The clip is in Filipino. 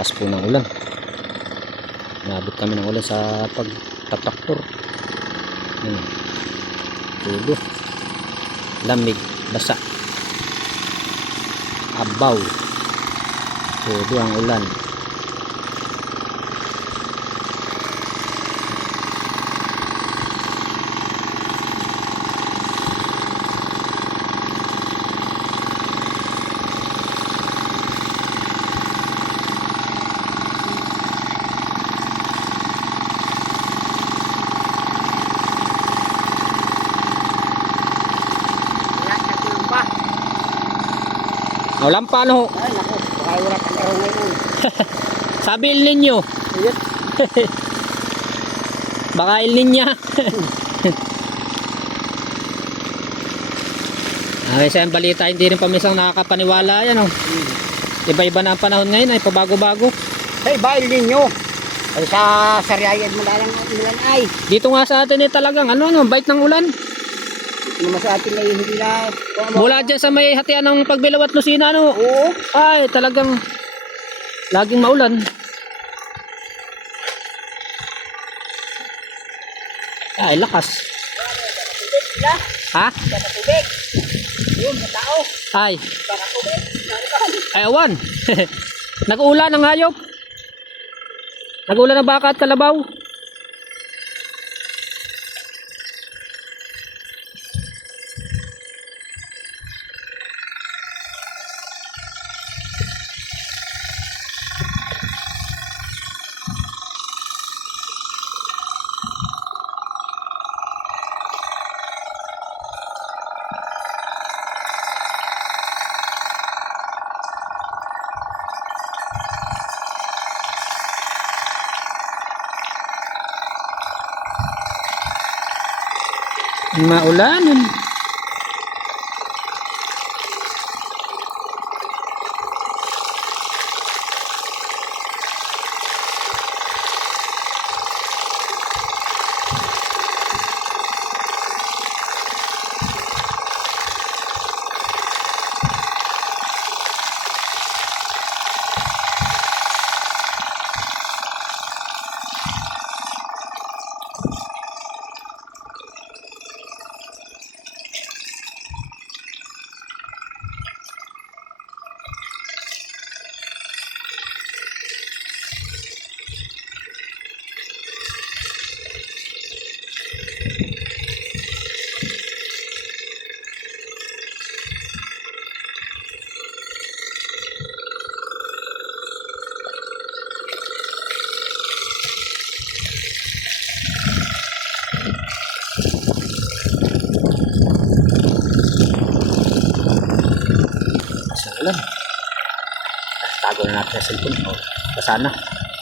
lakas po ng ulan. Nabot kami ng ulan sa pagtatraktor. Tulo, lamig, basa, abaw, tulo ang ulan. Ulan pa ano? Ay, naku, baka wala kang araw ngayon. Sabi El Nino. Ayun. Baka El Niña. Ay, sa yung balita, hindi rin pamisang nakakapaniwala yan. Oh. Iba-iba na ang panahon ngayon, ay pabago-bago. Hey, ba, El Nino? Ay, sa Sariayan mo lang ulan ay. Dito nga sa atin eh talagang, bait ng ulan. Hindi naman sa atin ay hindi na. Mula dyan sa may hatian ng Pagbilao at Lucena, Oo. ay talagang laging maulan. Ay, lakas. Ha? Baka tubig. Yun, sa tao. Ay, Baka tubig. ay awan. Nag-ulan ng hayop. Nag-ulan ng baka at kalabaw. Maulanan. Tago na natin sa cellphone. Basa na.